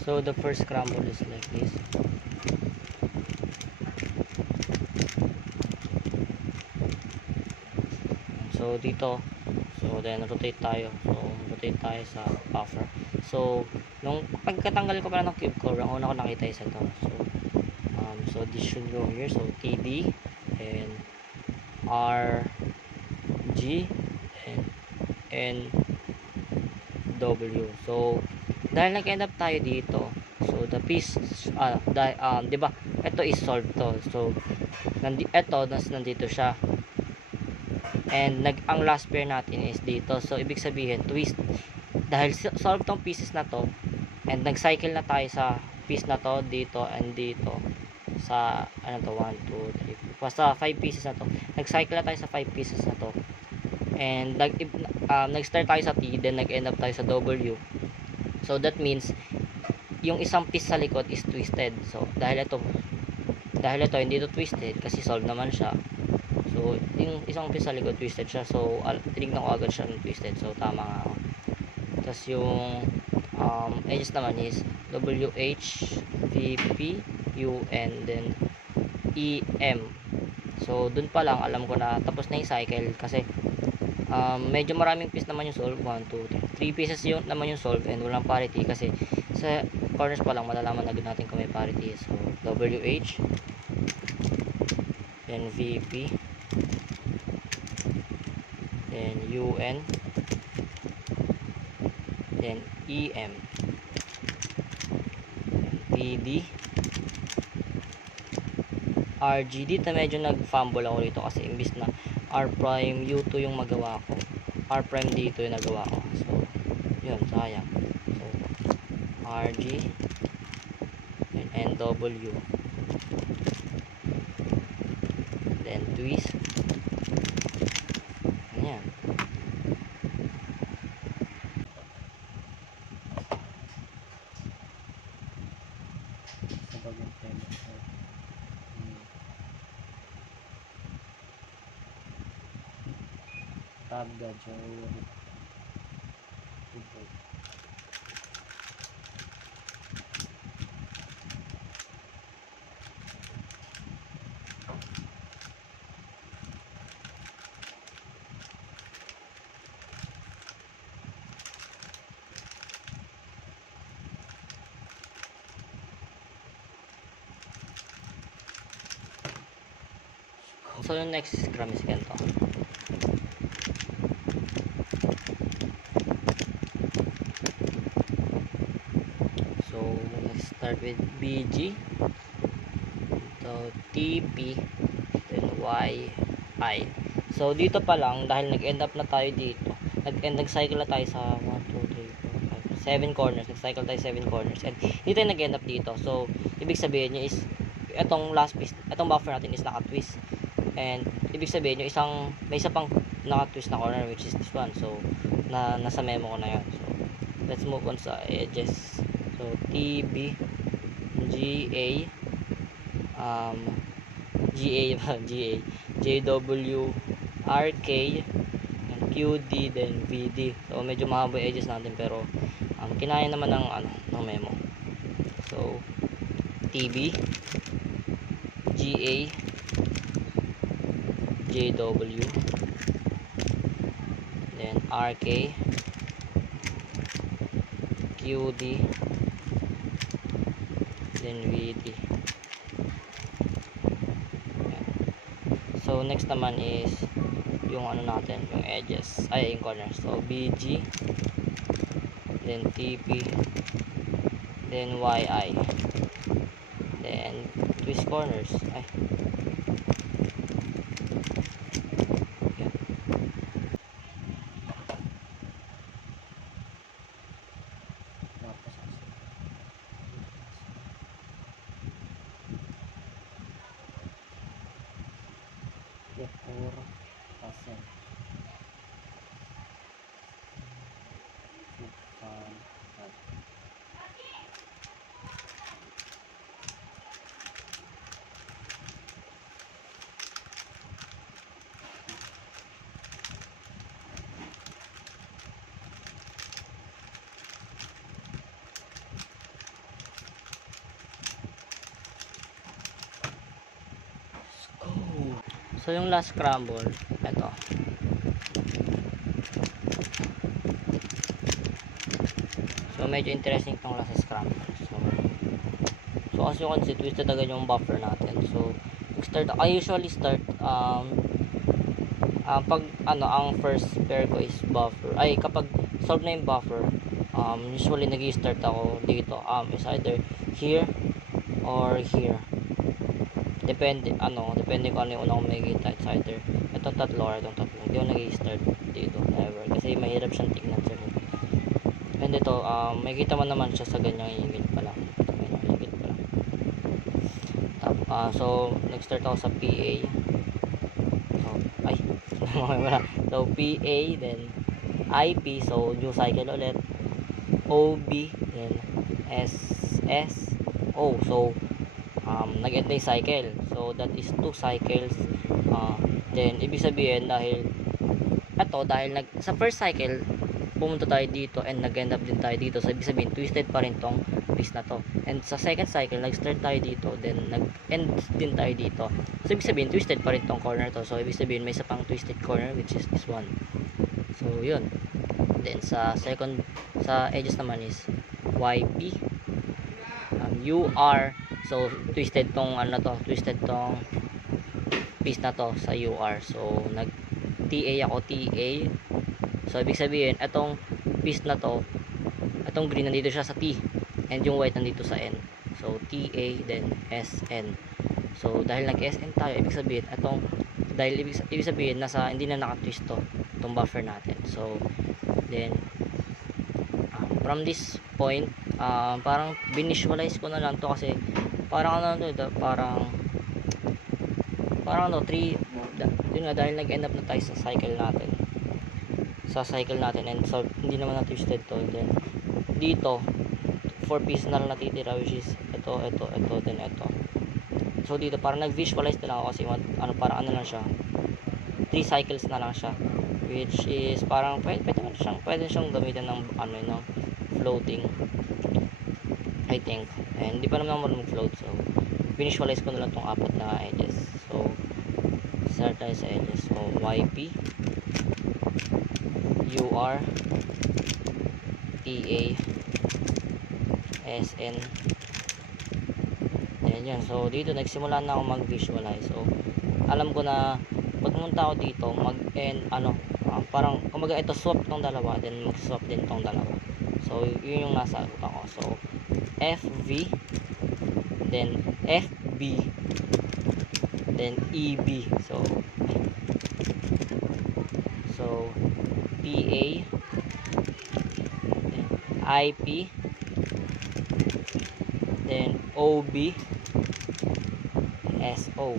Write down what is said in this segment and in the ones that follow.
So the first scramble is like this. So dito, so then rotate tayo. So rotate tayo sa buffer. So nung pagkatanggal ko pala ng cube core, ang una ko nakita is ito. So this should go here. So TD and RG and W. So dahil nag-end up tayo dito, so the piece di ba ito is solved to. So nandito siya, and ang last pair natin is dito. So ibig sabihin twist, dahil solved tong pieces na to, and nag-cycle na tayo sa piece na to dito and dito sa ano to, 1, 2, 3, basta 5 pieces na to. Nag-cycle na tayo sa 5 pieces na to, and nag-start tayo sa T, then nag-end up tayo sa W. So that means yung isang piece sa likod is twisted. So dahil ito hindi ito twisted kasi solved naman siya. So yung isang piece sa likod twisted siya. So tinignan ko agad siya ng twisted. So tama nga ako. Tapos yung edges naman is WH, VP, UN, then EM. So dun pa lang alam ko na tapos na yung cycle kasi medyo maraming piece naman yung solve. 1, 2, 3 pieces yung naman yung solve, and walang parity kasi sa corners pa lang malalaman agad natin kung may parity. So WH, then VP, then UN, then EM, PD, RG. Dito medyo nag-fumble ako dito kasi imbis na R prime U2 yung magawa ko, R prime dito yung nagawa ko. So yun, sayang. So RG and NW, then twist. Ayan. Tabga Joe. So yung next scrum is ganito. So let's start with BG, so TP, then YI. So dito pa lang, dahil nag-end up na tayo dito, nag-cycle na tayo sa 1, 2, 3, 4, 5, 7 corners. Nag-cycle tayo 7 corners, and dito tayo nag-end up dito. So ibig sabihin nyo is itong last piece, itong buffer natin is naka-twist, and ibig sabihin nyo may isa pang naka-twist na corner, which is this one. So nasa memo ko na yan. So let's move on sa edges. So TB, GA, JW, RK, and QD, then VD. So medyo mahaba yung edges natin, pero kinaya naman ng memo. So TB, GA, JW, then RK, QD, then VD. So next naman is yung natin, yung edges, yung corners. So BG, then TP, then YI, then twist corners. Puro kasi So, yung last scramble, ito. So, medyo interesting itong last scramble. So as you can see, twisted agad yung buffer natin. So, I usually start, pag, ang first pair ko is buffer. Ay, kapag solve na yung buffer, usually nag-i-start ako dito. Is either here or here. Depende kung ano yung unang makikita. It's either itong tatlo or itong tatlo. Hindi ako nag-i-start dito, never. Kasi mahirap siyang tignan sa loob. And ito, makikita mo naman siya sa ganyang higit pa lang. So, nag-start ako sa PA. So, PA, then IP, so new cycle ulit. OB, then SSO. So, nag-end na yung cycle. So, that is 2 cycles. Then, ibig sabihin, dahil sa first cycle, pumunta tayo dito and nag-end up din tayo dito. So, ibig sabihin, twisted pa rin tong piece na to. And sa second cycle, nag-start tayo dito, then nag-end din tayo dito. So, ibig sabihin, twisted pa rin tong corner to. So, ibig sabihin, may isa pang twisted corner, which is this one. So, yun. Then, sa edges naman is YP, UR. So, twisted tong piece na to sa UR. So, nag-TA ako, TA. So, ibig sabihin, itong piece na to, itong green nandito siya sa T, and yung white nandito sa N. So, TA, then SN. So, dahil nag-SN tayo, ibig sabihin, ibig sabihin, hindi na nakatwist to, itong buffer natin. So, then, from this point, parang binvisualize ko na lang to kasi, parang yun nga, dahil nag-end up na tayo sa cycle natin, and so, hindi naman na-twisted to. Then, dito, 4 pieces na lang natitira, which is ito, then ito. So, dito, parang nag-visualize na lang ako kasi, parang lang siya, 3 cycles na lang siya, which is, parang, pwede siyang gamitin ng, ng floating, I think. And, hindi pa naman ako mag-float, so, visualize ko na lang tong 4 na edges. So, start tayo sa edges. So, YP, UR, TA, SN. Ayan yan. So, dito nagsimula na ako mag-visualize. So, alam ko na pag pumunta ako dito, parang kumaga ito swap tong dalawa, then mag-swap din tong dalawa. So, yun yung nasa utak ko. So, FV, then FB, then EB. So, PA, then IP, then OB, SO.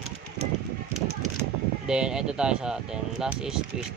Then ito tayo then last is twist.